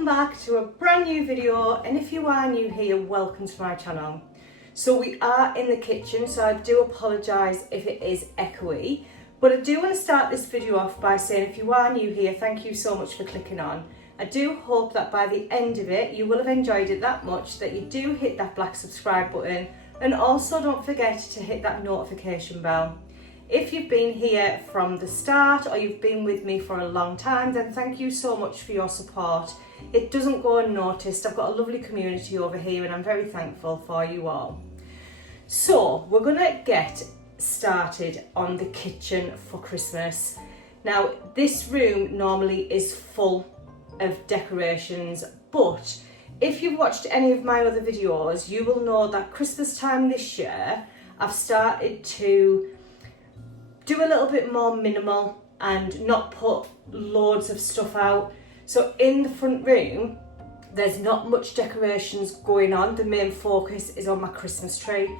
welcome back to a brand new video, and if you are new here, welcome to my channel. So we are in the kitchen, so I do apologise if it is echoey, but I do want to start this video off by saying if you are new here, thank you so much for clicking on. I do hope that by the end of it you will have enjoyed it that much that you do hit that black subscribe button, and also don't forget to hit that notification bell. If you've been here from the start or you've been with me for a long time, then thank you so much for your support. It doesn't go unnoticed. I've got a lovely community over here and I'm very thankful for you all. So we're gonna get started on the kitchen for Christmas. Now this room normally is full of decorations, but if you've watched any of my other videos, you will know that Christmas time this year, I've started to do a little bit more minimal and not put loads of stuff out. So in the front room, there's not much decorations going on. The main focus is on my Christmas tree.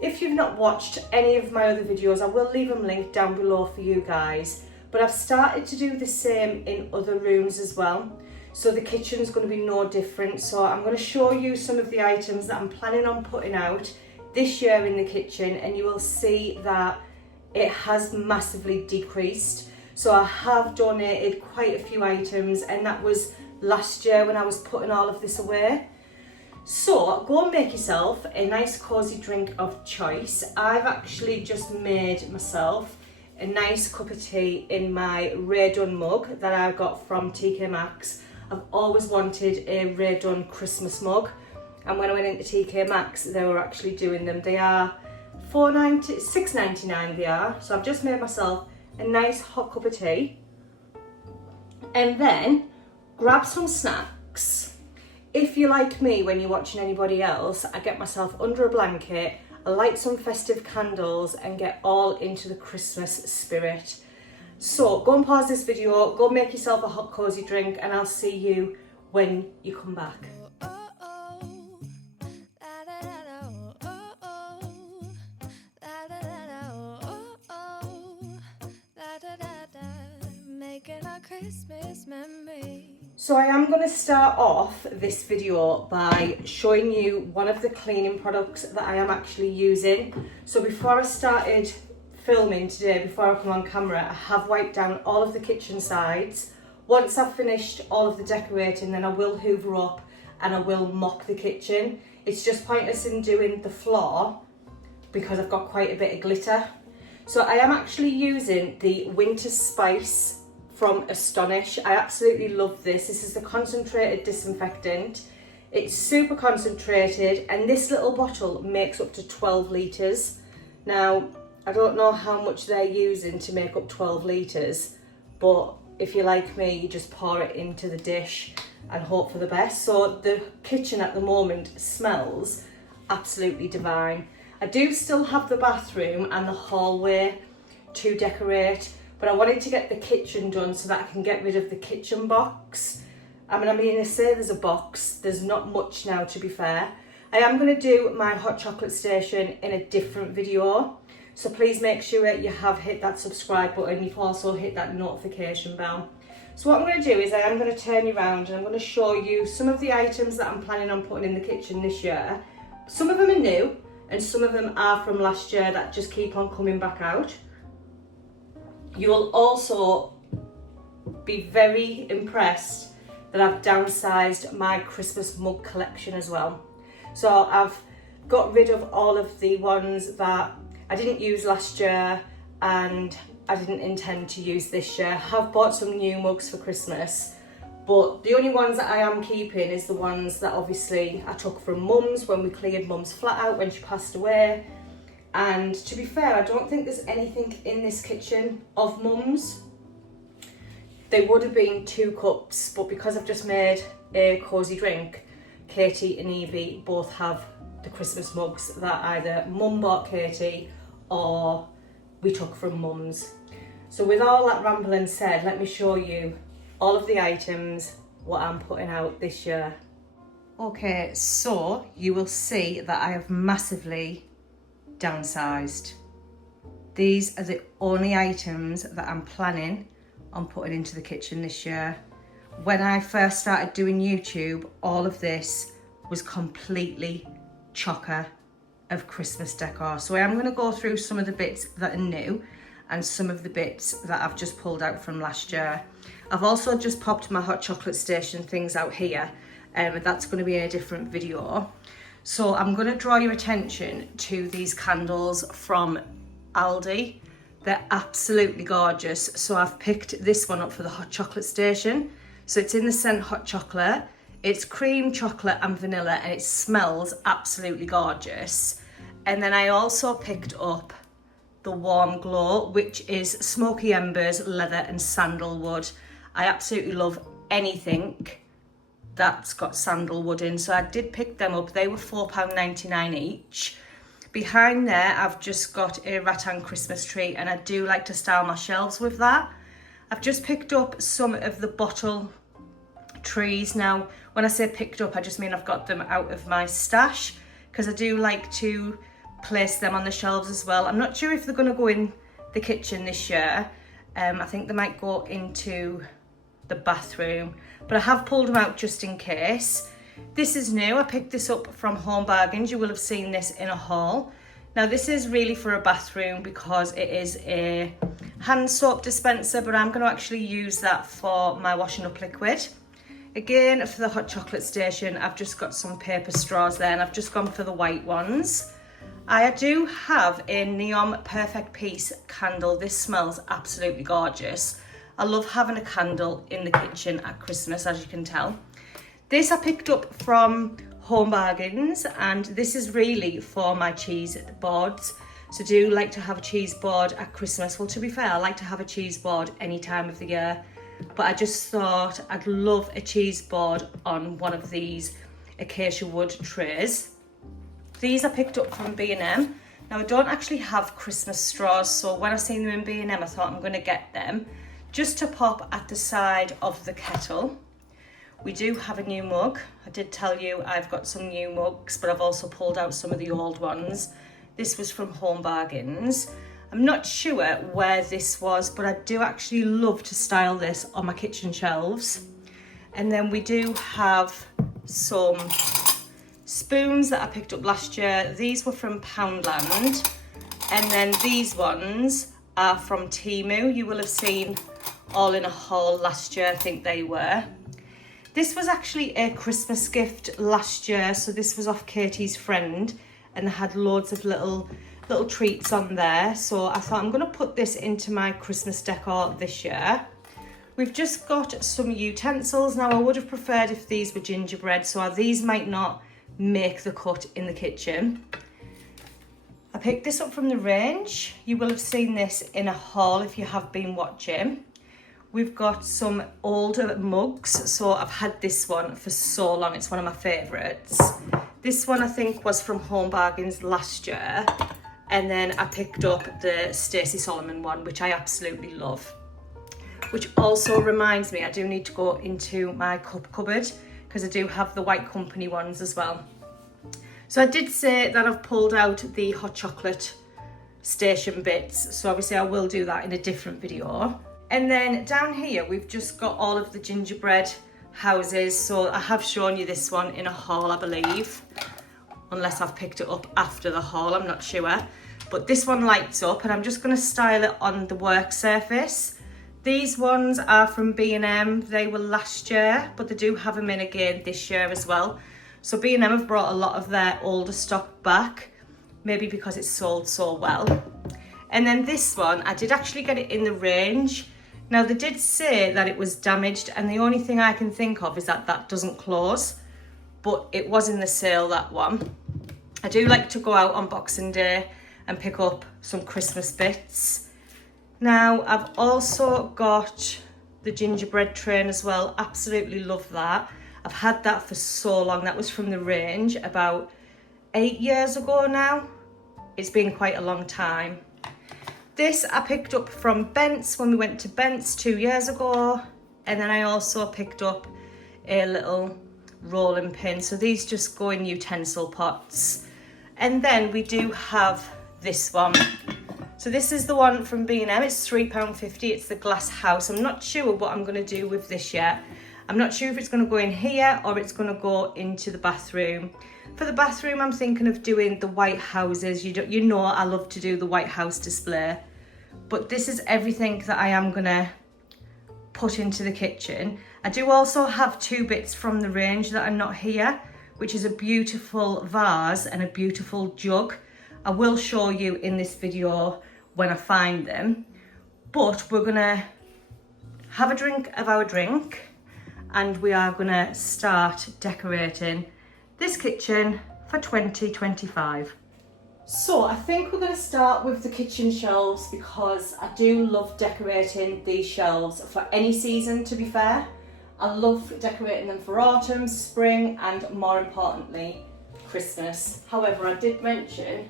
If you've not watched any of my other videos, I will leave them linked down below for you guys. But I've started to do the same in other rooms as well. So the kitchen's going to be no different. So I'm going to show you some of the items that I'm planning on putting out this year in the kitchen, and you will see that it has massively decreased. So I have donated quite a few items, and that was last year when I was putting all of this away. So go and make yourself a nice cozy drink of choice. I've actually just made myself a nice cup of tea in my Ray Dunn mug that I got from TK Maxx. I've always wanted a Ray Dunn Christmas mug, and when I went into TK Maxx they were actually doing them. They are $6.99 they are. So I've just made myself a nice hot cup of tea, and then grab some snacks. If you're like me, when you're watching anybody else, I get myself under a blanket, I light some festive candles and get all into the Christmas spirit. So go and pause this video, go make yourself a hot cozy drink, and I'll see you when you come back. Christmas memory. So I am going to start off this video by showing you one of the cleaning products that I am actually using. So before I started filming today, before I come on camera, I have wiped down all of the kitchen sides. Once I've finished all of the decorating, then I will hoover up and I will mop the kitchen. It's just pointless in doing the floor because I've got quite a bit of glitter. So I am actually using the Winter Spice from Astonish. I absolutely love this. This is the concentrated disinfectant. It's super concentrated, and this little bottle makes up to 12 litres. Now, I don't know how much they're using to make up 12 litres, but if you're like me, you just pour it into the dish and hope for the best. So the kitchen at the moment smells absolutely divine. I do still have the bathroom and the hallway to decorate, but I wanted to get the kitchen done so that I can get rid of the kitchen box. I say there's a box, there's not much now, to be fair. I am going to do my hot chocolate station in a different video, so please make sure you have hit that subscribe button. You've also hit that notification bell. So what I'm going to do is I am going to turn you around and I'm going to show you some of the items that I'm planning on putting in the kitchen this year. Some of them are new and some of them are from last year that just keep on coming back out. You will also be very impressed that I've downsized my Christmas mug collection as well. So I've got rid of all of the ones that I didn't use last year and I didn't intend to use this year. I have bought some new mugs for Christmas, but the only ones that I am keeping is the ones that obviously I took from Mum's when we cleared Mum's flat out when she passed away. And to be fair, I don't think there's anything in this kitchen of Mum's. There would have been 2 cups, but because I've just made a cozy drink, Katie and Evie both have the Christmas mugs that either Mum bought Katie or we took from Mum's. So with all that rambling said, let me show you all of the items, what I'm putting out this year. Okay, so you will see that I have massively downsized. These are the only items that I'm planning on putting into the kitchen this year. when I first started doing YouTube, all of this was completely chocker of Christmas decor. So I am going to go through some of the bits that are new and some of the bits that I've just pulled out from last year. I've also just popped my hot chocolate station things out here, and that's going to be in a different video. So I'm going to draw your attention to these candles from Aldi. They're absolutely gorgeous. So I've picked this one up for the hot chocolate station. So it's in the scent hot chocolate. It's cream, chocolate and vanilla, and it smells absolutely gorgeous. And then I also picked up the warm glow, which is smoky embers, leather and sandalwood. I absolutely love anything that's got sandalwood in, so I did pick them up. They were £4.99 each. Behind there I've just got a rattan Christmas tree, and I do like to style my shelves with that. I've just picked up some of the bottle trees. Now when I say picked up, I just mean I've got them out of my stash, because I do like to place them on the shelves as well. I'm not sure if they're going to go in the kitchen this year. I think they might go into the bathroom, but I have pulled them out just in case. This is new. I picked this up from Home Bargains. You will have seen this in a haul. Now this is really for a bathroom because it is a hand soap dispenser, but I'm going to actually use that for my washing up liquid. Again, for the hot chocolate station, I've just got some paper straws there, and I've just gone for the white ones. I do have a Neon Perfect Peace candle. This smells absolutely gorgeous. I love having a candle in the kitchen at Christmas, as you can tell. This I picked up from Home Bargains, and this is really for my cheese boards. So do like to have a cheese board at Christmas. Well, to be fair, I like to have a cheese board any time of the year, but I just thought I'd love a cheese board on one of these acacia wood trays. These I picked up from B&M. Now I don't actually have Christmas straws, so when I seen them in B&M, I thought I'm going to get them just to pop at the side of the kettle. We do have a new mug. I did tell you I've got some new mugs, but I've also pulled out some of the old ones. This was from Home Bargains. I'm not sure where this was, but I do actually love to style this on my kitchen shelves. And then we do have some spoons that I picked up last year. These were from Poundland. And then these ones are from Temu. You will have seen all in a haul last year, I think they were. This was actually a Christmas gift last year. So this was off Katie's friend, and they had loads of little treats on there. So I thought I'm going to put this into my Christmas decor this year. We've just got some utensils. Now I would have preferred if these were gingerbread, so these might not make the cut in the kitchen. I picked this up from the range. You will have seen this in a haul if you have been watching. We've got some older mugs. So I've had this one for so long. It's one of my favourites. This one I think was from Home Bargains last year. And then I picked up the Stacey Solomon one, which I absolutely love. Which also reminds me, I do need to go into my cup cupboard because I do have the White Company ones as well. So I did say that I've pulled out the hot chocolate station bits. So obviously I will do that in a different video. And then down here, we've just got all of the gingerbread houses. So I have shown you this one in a haul, I believe. Unless I've picked it up after the haul, I'm not sure. But this one lights up, and I'm just going to style it on the work surface. These ones are from B&M. They were last year, but they do have them in again this year as well. So B&M have brought a lot of their older stock back, maybe because it's sold so well. And then this one, I did actually get it in the range. Now they did say that it was damaged, and the only thing I can think of is that that doesn't close, but it was in the sale, that one. I do like to go out on Boxing Day and pick up some Christmas bits. Now I've also got the gingerbread train as well. Absolutely love that. I've had that for so long. That was from the range about 8 years ago now. It's been quite a long time. This I picked up from Bent's when we went to Bent's 2 years ago. And then I also picked up a little rolling pin. So these just go in utensil pots. And then we do have this one. So this is the one from B&M. It's £3.50. It's the glass house. I'm not sure what I'm going to do with this yet. I'm not sure if it's going to go in here or it's going to go into the bathroom. For the bathroom, I'm thinking of doing the white houses. You know I love to do the white house display. But this is everything that I am going to put into the kitchen. I do also have 2 bits from the range that are not here, which is a beautiful vase and a beautiful jug. I will show you in this video when I find them. But we're going to have a drink of our drink and we are going to start decorating this kitchen for 2025. So I think we're going to start with the kitchen shelves because I do love decorating these shelves for any season, to be fair. I love decorating them for autumn, spring and more importantly, Christmas. However, I did mention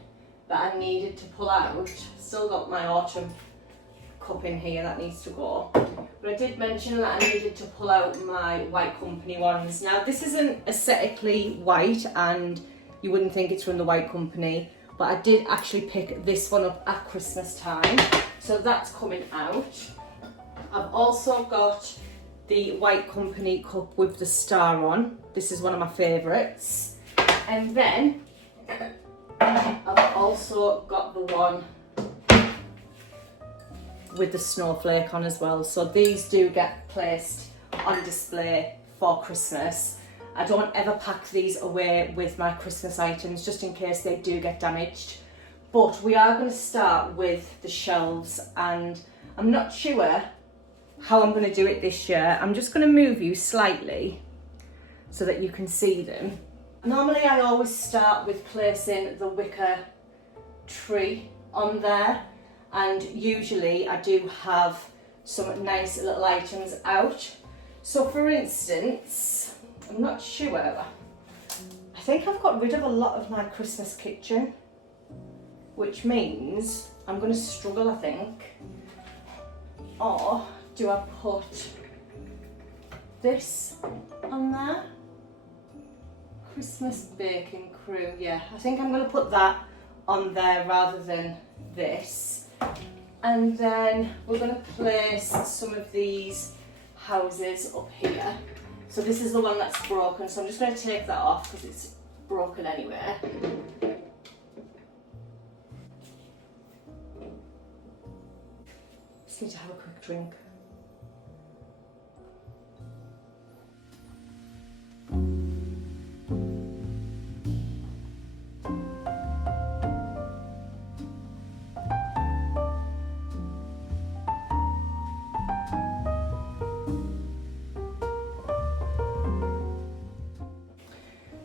that I needed to pull out, still got my autumn cup in here that needs to go. But I did mention that I needed to pull out my White Company ones. Now this isn't aesthetically white and you wouldn't think it's from the White Company, but I did actually pick this one up at Christmas time. So that's coming out. I've also got the White Company cup with the star on. This is one of my favourites. And then I've also got the one with the snowflake on as well. So these do get placed on display for Christmas. I don't ever pack these away with my Christmas items just in case they do get damaged. But we are going to start with the shelves and I'm not sure how I'm going to do it this year. I'm just going to move you slightly so that you can see them. Normally I always start with placing the wicker tree on there. And usually I do have some nice little items out. So for instance, I'm not sure, I think I've got rid of a lot of my Christmas kitchen, which means I'm going to struggle, I think. Or do I put this on there? Christmas baking crew, yeah. I think I'm going to put that on there rather than this. And then we're going to place some of these houses up here. So this is the one that's broken, so I'm just going to take that off because it's broken anyway. Just need to have a quick drink.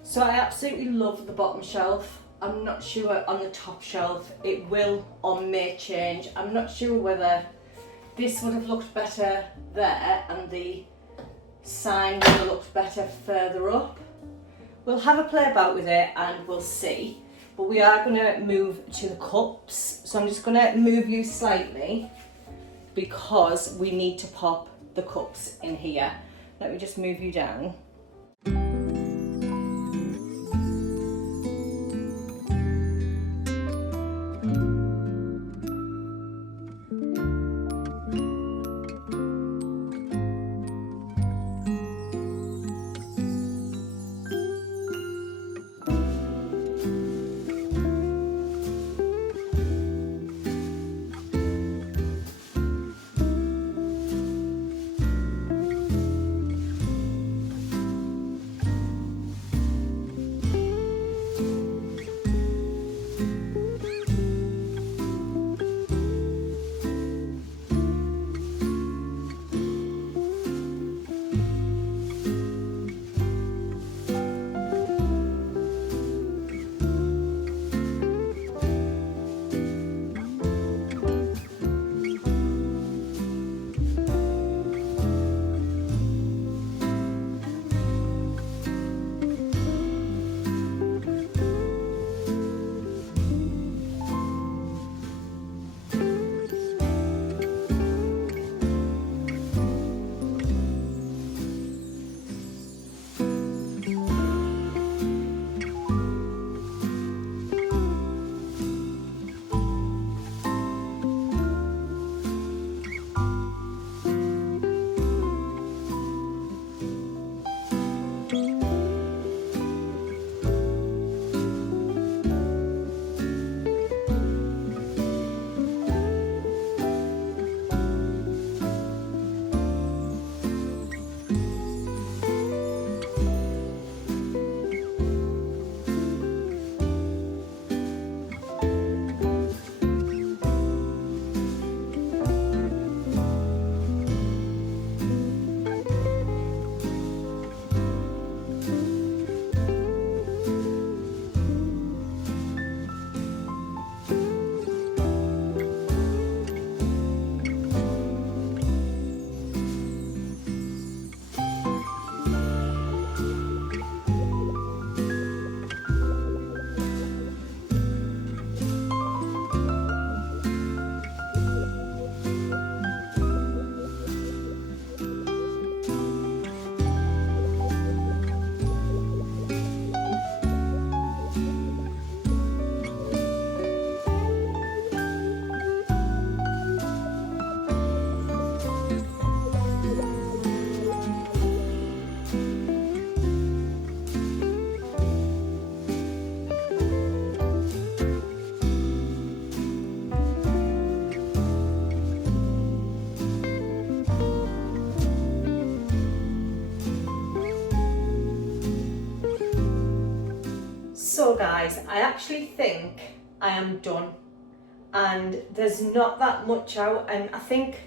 So I absolutely love the bottom shelf. I'm not sure on the top shelf it will or may change. I'm not sure whether this would have looked better there and the sign would have looked better further up. We'll have a play about with it and we'll see. But we are going to move to the cups. So I'm just going to move you slightly because we need to pop the cups in here. Let me just move you down. So guys, I actually think I am done, and there's not that much out, and I think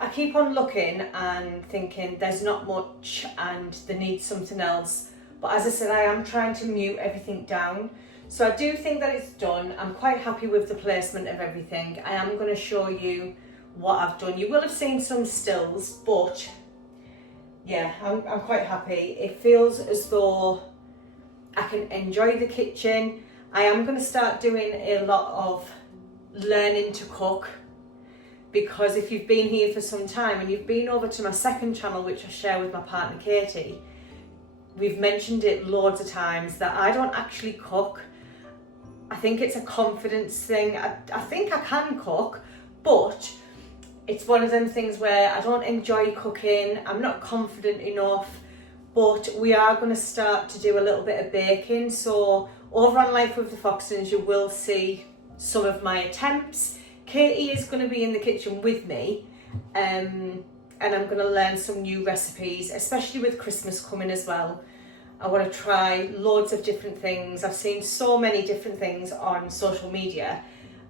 I keep on looking and thinking there's not much and there needs something else. But as I said, I am trying to mute everything down. So I do think that it's done. I'm quite happy with the placement of everything. I am going to show you what I've done. You will have seen some stills, but yeah, I'm quite happy. It feels as though I can enjoy the kitchen. I am going to start doing a lot of learning to cook, because if you've been here for some time and you've been over to my second channel, which I share with my partner Katie, we've mentioned it loads of times that I don't actually cook. I think it's a confidence thing. I think I can cook, but it's one of them things where I don't enjoy cooking. I'm not confident enough, but we are going to start to do a little bit of baking. So over on Life with the Foxtons, you will see some of my attempts. Katie is going to be in the kitchen with me, and I'm going to learn some new recipes, especially with Christmas coming as well. I want to try loads of different things. I've seen so many different things on social media,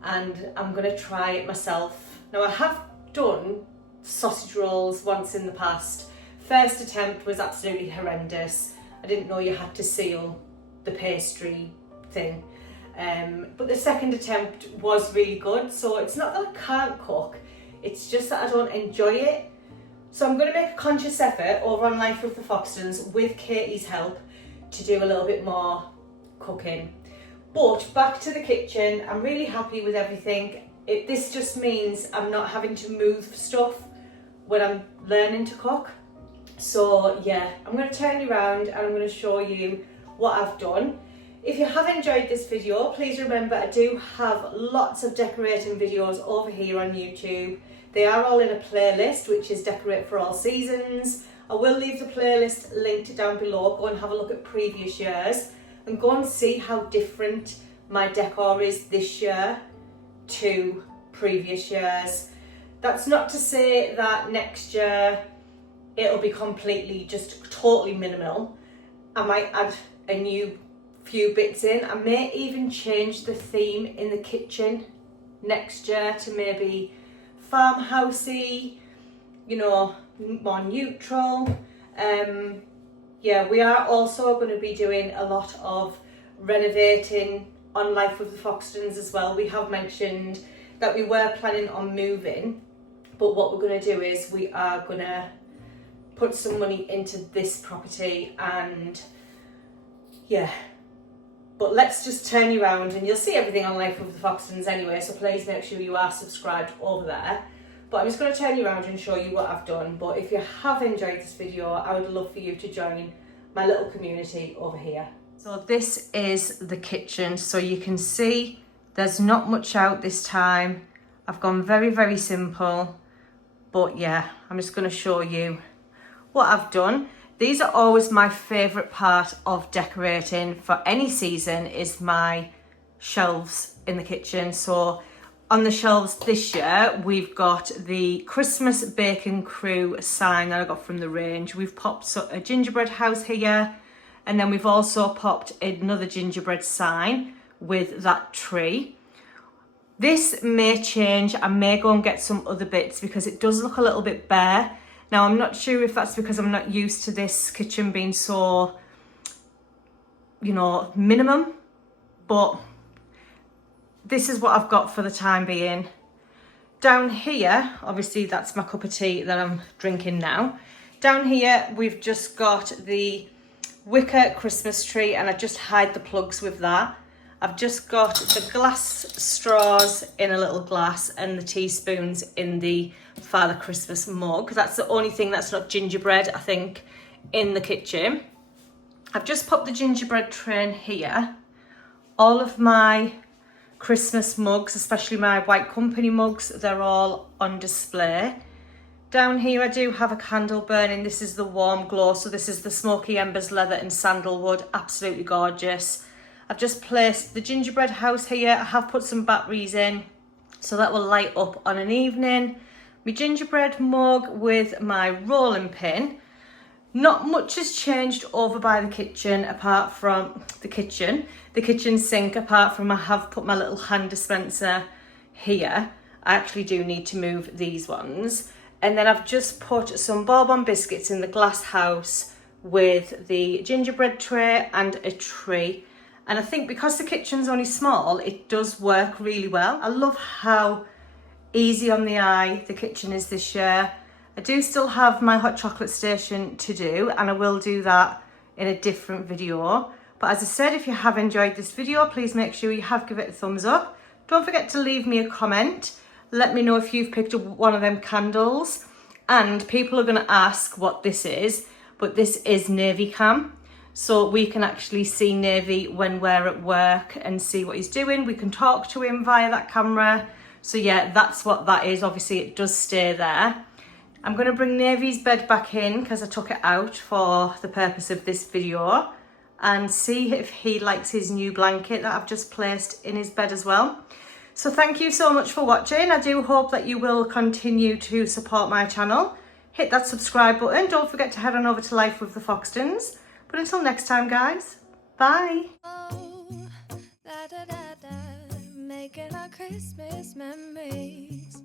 and I'm going to try it myself. Now, I have done sausage rolls once in the past. First attempt was absolutely horrendous. I didn't know you had to seal the pastry thing. But the second attempt was really good. So it's not that I can't cook, it's just that I don't enjoy it. So I'm going to make a conscious effort over on Life with the Foxtons, with Katie's help, to do a little bit more cooking. But back to the kitchen, I'm really happy with everything. This just means I'm not having to move stuff when I'm learning to cook. So yeah, I'm going to turn you around and I'm going to show you what I've done. If you have enjoyed this video, please remember I do have lots of decorating videos over here on YouTube. They are all in a playlist, which is Decorate for All Seasons. I will leave the playlist linked down below. Go and have a look at previous years and go and see how different my decor is this year to previous years. That's not to say that next year it'll be completely, just totally minimal. I might add a new few bits in. I may even change the theme in the kitchen next year to maybe farmhousey, you know, more neutral. Yeah, we are also going to be doing a lot of renovating on Life with the Foxtons as well. We have mentioned that we were planning on moving, but what we're going to do is we are going to put some money into this property, and yeah. But let's just turn you around and you'll see everything on Life with the Foxtons anyway, so please make sure you are subscribed over there. But I'm just going to turn you around and show you what I've done. But if you have enjoyed this video, I would love for you to join my little community over here. So this is the kitchen. So you can see there's not much out this time. I've gone very, very simple. But yeah, I'm just going to show you what I've done. These are always my favourite part of decorating for any season, is my shelves in the kitchen. So on the shelves this year, we've got the Christmas Bacon Crew sign that I got from the range. We've popped a gingerbread house here, and then we've also popped another gingerbread sign with that tree. This may change. I may go and get some other bits because it does look a little bit bare. Now, I'm not sure if that's because I'm not used to this kitchen being so, you know, minimum, but this is what I've got for the time being. Down here, obviously that's my cup of tea that I'm drinking now. Down here, we've just got the wicker Christmas tree, and I just hide the plugs with that. I've just got the glass straws in a little glass and the teaspoons in the Father Christmas mug. That's the only thing that's not gingerbread, I think, in the kitchen. I've just popped the gingerbread tray in here. All of my Christmas mugs, especially my White Company mugs, they're all on display. Down here I do have a candle burning. This is the Warm Glow, so this is the Smoky Embers leather and sandalwood. Absolutely gorgeous. I've just placed the gingerbread house here. I have put some batteries in, so that will light up on an evening. My gingerbread mug with my rolling pin. Not much has changed over by the kitchen apart from the kitchen sink, apart from I have put my little hand dispenser here. I actually do need to move these ones. And then I've just put some bourbon biscuits in the glass house with the gingerbread tray and a tree. And I think because the kitchen's only small, it does work really well. I love how easy on the eye the kitchen is this year. I do still have my hot chocolate station to do, and I will do that in a different video. But as I said, if you have enjoyed this video, please make sure you have give it a thumbs up. Don't forget to leave me a comment. Let me know if you've picked up one of them candles. And people are going to ask what this is, but this is Navy Cam. So we can actually see Navy when we're at work and see what he's doing. We can talk to him via that camera. So yeah, that's what that is. Obviously it does stay there. I'm going to bring Navy's bed back in because I took it out for the purpose of this video, and see if he likes his new blanket that I've just placed in his bed as well. So thank you so much for watching. I do hope that you will continue to support my channel. Hit that subscribe button. Don't forget to head on over to Life with the Foxtons. But until next time, guys, bye. Oh, da da da da, making our Christmas memories.